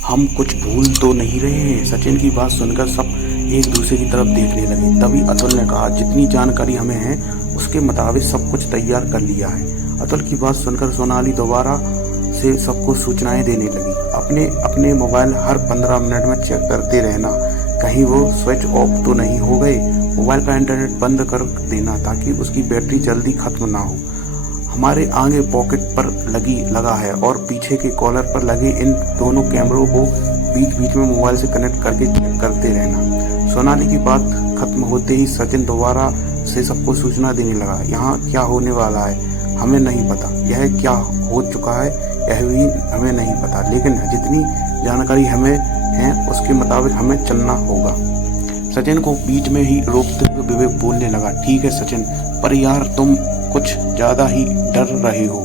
हम कुछ भूल तो नहीं रहे हैं। सचिन की बात सुनकर सब एक दूसरे की तरफ देखने लगे। तभी अतुल ने कहा, जितनी जानकारी हमें है उसके मुताबिक सब कुछ तैयार कर लिया है। अतुल की बात सुनकर सोनाली दोबारा से सबको सूचनाएं देने लगी। अपने अपने मोबाइल हर 15 मिनट में चेक करते रहना, कहीं वो स्विच ऑफ तो नहीं हो गए। मोबाइल का इंटरनेट बंद कर देना ताकि उसकी बैटरी जल्दी खत्म ना हो। हमारे आगे पॉकेट पर लगा है और पीछे के कॉलर पर लगे इन दोनों कैमरों को बीच बीच में मोबाइल से कनेक्ट करके चेक करते रहना। सोनाली की बात खत्म होते ही सचिन दोबारा से सबको सूचना देने लगा। यहाँ क्या होने वाला है हमें नहीं पता, यह क्या हो चुका है यह भी हमें नहीं पता, लेकिन जितनी जानकारी हमें है उसके मुताबिक हमें चलना होगा। सचिन को बीच में ही रोकते हुए विवेक बोलने लगा, ठीक है सचिन, पर यार तुम कुछ ज्यादा ही डर रहे हो।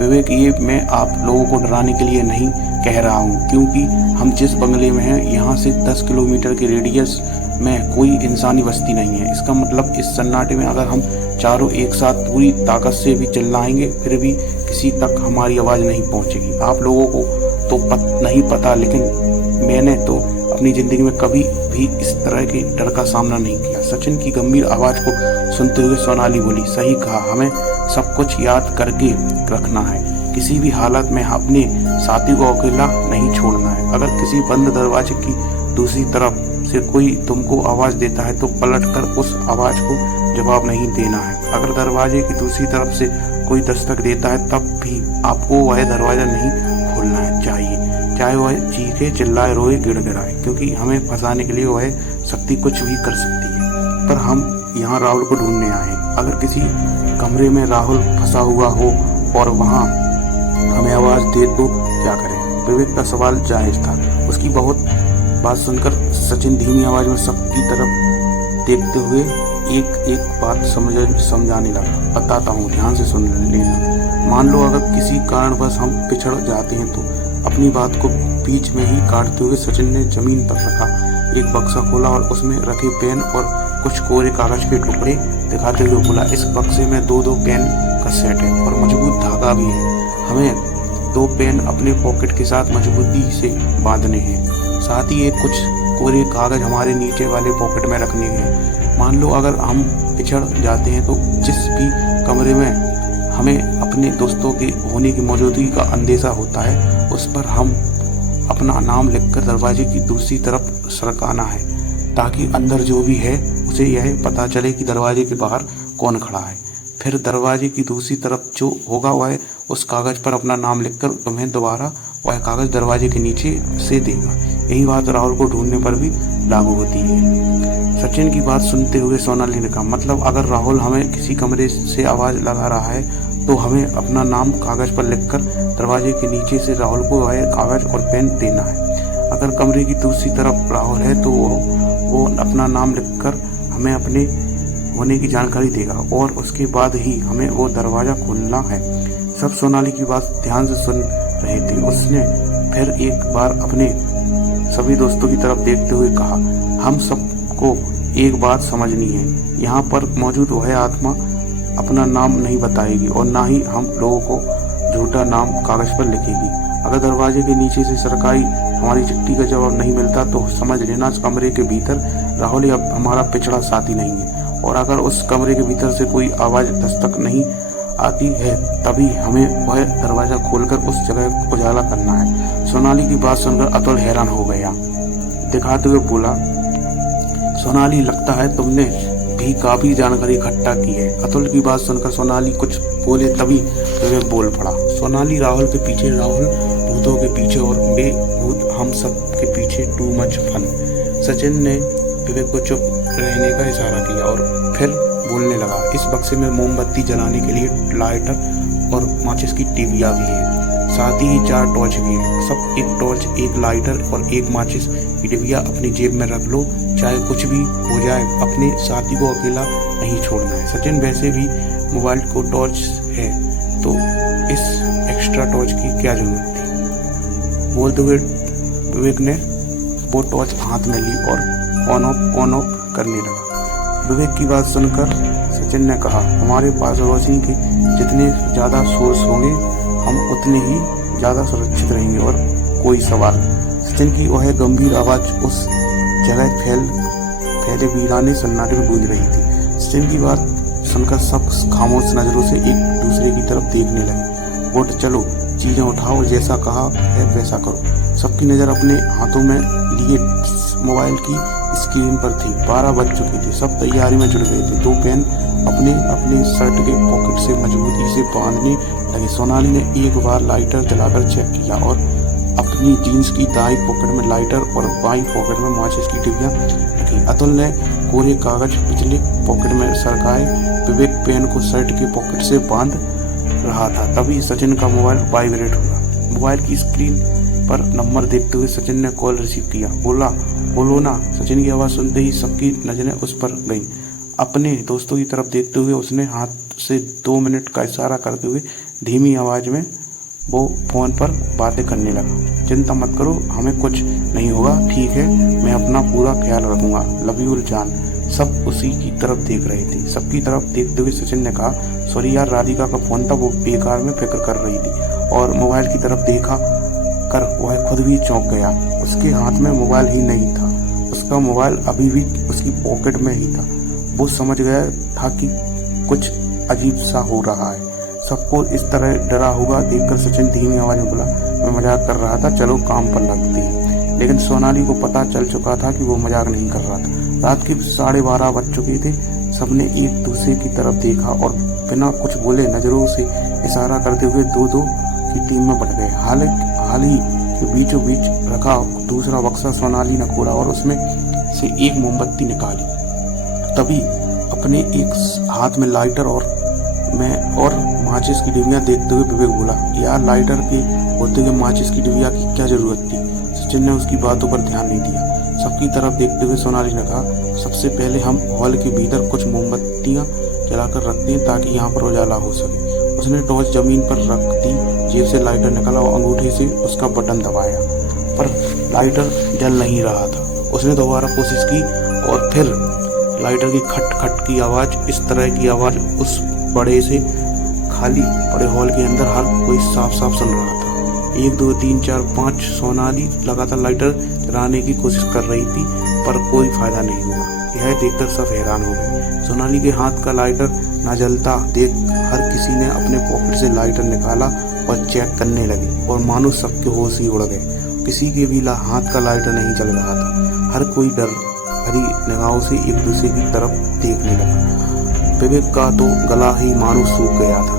विवेक, ये मैं आप लोगों को डराने के लिए नहीं कह रहा हूँ, क्योंकि हम जिस बंगले में हैं यहाँ से 10 किलोमीटर के रेडियस में कोई इंसानी बस्ती नहीं है। इसका मतलब इस सन्नाटे में अगर हम चारों एक साथ पूरी ताकत से भी चिल्लाएंगे फिर भी किसी तक हमारी आवाज़ नहीं पहुँचेगी। आप लोगों को तो नहीं पता, लेकिन मैंने तो अपनी ज़िंदगी में कभी भी इस तरह के डर का सामना नहीं किया। सचिन की गंभीर आवाज़ को सुनते हुए सोनाली बोली, सही कहा, हमें सब कुछ याद करके रखना है। किसी भी हालत में अपने साथी को अकेला नहीं छोड़ना है। अगर किसी बंद दरवाजे की दूसरी तरफ से कोई तुमको आवाज़ देता है तो पलटकर उस आवाज़ को जवाब नहीं देना है। अगर दरवाजे की दूसरी तरफ से कोई दस्तक देता है तब भी आपको वह दरवाज़ा नहीं खोलना चाहिए, चाहे वह चीखे चिल्लाए रोए गिड़गिड़ाए, क्योंकि हमें फंसाने के लिए वह शक्ति कुछ भी कर सकती है। पर हम यहाँ राहुल को ढूंढने आए हैं। अगर किसी कमरे में राहुल फंसा हुआ हो और वहाँ हमें आवाज़ दे तो क्या करें? विवेक का सवाल जायज था। उसकी बहुत बात सुनकर सचिन धीमी आवाज़ में सबकी तरफ देखते हुए एक एक बात समझाने लगा। बताता हूँ, ध्यान से सुन लेना। मान लो अगर किसी कारणवश हम पिछड़ जाते हैं तो अपनी बात को बीच में ही काटते हुए सचिन ने जमीन पर रखा एक बक्सा खोला और उसमें रखे पेन और कुछ कोरे कागज के टुकड़े दिखाते हुए बोला, इस बक्से में 2-2 पेन का सेट है और मजबूत धागा भी है। हमें 2 पेन अपने पॉकेट के साथ मजबूती से बांधने हैं, साथ ही एक कुछ कोरे कागज हमारे नीचे वाले पॉकेट में रखने हैं। मान लो अगर हम पिछड़ जाते हैं तो जिस भी कमरे में हमें अपने दोस्तों के होने की मौजूदगी का अंदेशा होता है उस पर हम अपना नाम लिखकर दरवाजे की दूसरी तरफ सरकाना है, ताकि अंदर जो भी है उसे यह पता चले कि दरवाजे के बाहर कौन खड़ा है। फिर दरवाजे की दूसरी तरफ जो होगा वह उस कागज पर अपना नाम लिखकर तुम्हें दोबारा वह कागज दरवाजे के नीचे से देगा। यही बात राहुल को ढूंढने पर भी लागू होती है। सचिन की बात सुनते हुए सोनाली ने कहा, मतलब अगर राहुल हमें किसी कमरे से आवाज़ लगा रहा है तो हमें अपना नाम कागज पर लिखकर दरवाजे के नीचे से राहुल को वह कागज और पेन देना है। अगर कमरे की दूसरी तरफ राहुल है तो वो अपना नाम लिखकर हमें अपने होने की जानकारी देगा और उसके बाद ही हमें वो दरवाज़ा खोलना है। सब सोनाली की बात ध्यान से सुन रहे थे। उसने फिर एक बार अपने सभी दोस्तों की तरफ देखते हुए कहा, हम सबको एक बात समझनी है, यहाँ पर मौजूद वह आत्मा अपना नाम नहीं बताएगी और ना ही हम लोगों को झूठा नाम कागज पर लिखेगी। अगर दरवाजे के नीचे से सरकारी हमारी चिट्ठी का जवाब नहीं मिलता तो समझ लेना इस कमरे के भीतर राहुल अब हमारा पिछड़ा साथी नहीं है, और अगर उस कमरे के भीतर से कोई आवाज़ दस्तक नहीं आती है तभी हमें वह दरवाज़ा खोलकर उस जगह उजाला करना है। सोनाली की बात सुनकर अतुल हैरान हो गया, दिखाते हुए बोला, सोनाली लगता है तुमने भी काफी जानकारी इकट्ठा की है। अतुल की बात सुनकर सोनाली कुछ बोले तभी विवेक बोल पड़ा, सोनाली राहुल के पीछे, राहुल भूतों के पीछे और वे भूत हम सब के पीछे, टू मच फन। सचिन ने विवेक को चुप रहने का इशारा किया और फिर बोलने लगा, इस बक्से में मोमबत्ती जलाने के लिए लाइटर और माचिस की टिबिया भी है, साथ ही 4 टॉर्च भी है। सब एक टॉर्च, एक लाइटर और एक माचिस की टिबिया अपनी जेब में रख लो, चाहे कुछ भी हो जाए अपने साथी को अकेला नहीं छोड़ना है। सचिन, वैसे भी मोबाइल को टॉर्च है तो इस एक्स्ट्रा टॉर्च की क्या जरूरत थी? बोलते हुए विवेक ने वो टॉर्च हाथ में ली और ऑन ऑफ करने लगा। विवेक की बात सुनकर सचिन ने कहा, हमारे पास रोशनी के जितने ज़्यादा सोर्स होंगे हम उतने ही ज़्यादा सुरक्षित रहेंगे और कोई सवाल। सचिन की वह गंभीर आवाज उस जगह फैले वीराने सन्नाटे में गूंज रही थी। सचिन की बात सुनकर सब खामोश नजरों से एक दूसरे की तरफ देखने लगे। बोट चलो, चीजें उठाओ, जैसा कहा है वैसा करो। सबकी नजर अपने हाथों में लिए मोबाइल की स्क्रीन पर थी। 12 बज चुकी थी। सब तैयारी में जुट गए थे। 2 पेन अपने अपने शर्ट के पॉकेट से मजबूती से बांधने लगे। सोनाली ने एक बार लाइटर जलाकर चेक किया और अपनी जीन्स की दाई पॉकेट में लाइटर और बाई पॉकेट में माचिस की डिब्बियां रखी। अतुल ने कोरे कागज पिछले पॉकेट में सरकाए। विवेक पेन को शर्ट के पॉकेट से बांध रहा था। तभी सचिन का मोबाइल वाइब्रेट हुआ। मोबाइल की स्क्रीन पर नंबर देखते हुए सचिन ने कॉल रिसीव किया। बोलो ना। सचिन की आवाज़ सुनते ही सबकी नजरें उस पर गईं। अपने दोस्तों की तरफ देखते हुए उसने हाथ से 2 मिनट का इशारा करते हुए धीमी आवाज में वो फोन पर बातें करने लगा। चिंता मत करो, हमें कुछ नहीं होगा, ठीक है, मैं अपना पूरा ख्याल रखूंगा, लव यू जान। सब उसी की तरफ देख रहे थे। सबकी तरफ देखते हुए सचिन ने कहा, सॉरी यार, राधिका का फोन था, वो बेकार में फिक्र कर रही थी। और मोबाइल की तरफ देखा कर वह खुद भी चौंक गया। उसके हाथ में मोबाइल ही नहीं था। उसका मोबाइल अभी भी उसकी पॉकेट में ही था। वो समझ गया था कि कुछ अजीब सा हो रहा है। सबको इस तरह डरा हुआ देखकर सचिन धीमी आवाज में बोला, मैं मजाक कर रहा था, चलो काम पर लगते हैं। लेकिन सोनाली को पता चल चुका था कि वो मजाक नहीं कर रहा था। रात के 12:30 बज चुके थे। सबने एक दूसरे की तरफ देखा और बिना कुछ बोले नजरों से इशारा करते हुए 2-2 की टीम में बट गए। हाली के बीचों बीच रखा दूसरा बक्सा सोनाली ने खोला और उसमें से एक मोमबत्ती निकाली। तभी अपने एक हाथ में लाइटर और माचिस की डिबियां देखते हुए विवेक बोला, यार लाइटर के होते हुए माचिस की डिबिया की क्या जरूरत थी। सचिन ने उसकी बातों पर ध्यान नहीं दिया। सबकी तरफ देखते हुए सोनाली ने कहा, सबसे पहले हम हॉल के भीतर कुछ मोमबत्तियां जलाकर रखते हैं ताकि यहाँ पर उजाला हो सके। उसने टॉर्च जमीन पर रख दी, जेब से लाइटर निकाला और अंगूठे से उसका बटन दबाया, पर लाइटर जल नहीं रहा था। उसने दोबारा कोशिश की और फिर लाइटर की खट खट की आवाज, इस तरह की आवाज उस बड़े से खाली बड़े हॉल के अंदर हर कोई साफ साफ सुन रहा था। 1 2 3 4 5 सोनाली लगातार लाइटर जलाने की कोशिश कर रही थी, पर कोई फायदा नहीं हुआ। यह देखकर सब हैरान हो गए। सोनाली के हाथ का लाइटर न जलता देख हर किसी ने अपने पॉकेट से लाइटर निकाला और चेक करने लगे, और मानो सबके होश ही उड़ गए। किसी के भी हाथ का लाइटर नहीं जल रहा था। हर कोई डर भरी निगाहों से एक दूसरे की तरफ देखने लगा। विवेक का तो गला ही मानो सूख गया था।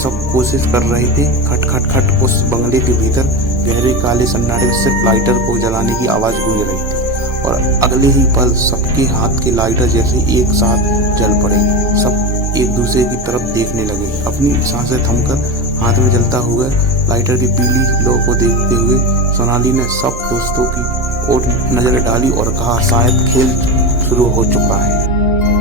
सब कोशिश कर रहे थे। खट खट खट उस बंगले के भीतर गहरे काले सन्नाटे में सिर्फ लाइटर को जलाने की आवाज गूंज रही थी, और अगले ही पल सबके हाथ के लाइटर जैसे एक साथ जल पड़े। सब एक दूसरे की तरफ देखने लगे। अपनी सांसें थमकर हाथ में जलता हुआ लाइटर की पीली लौ को देखते हुए सोनाली ने सब दोस्तों की ओर नजर डाली और कहा, शायद खेल शुरू हो चुका है।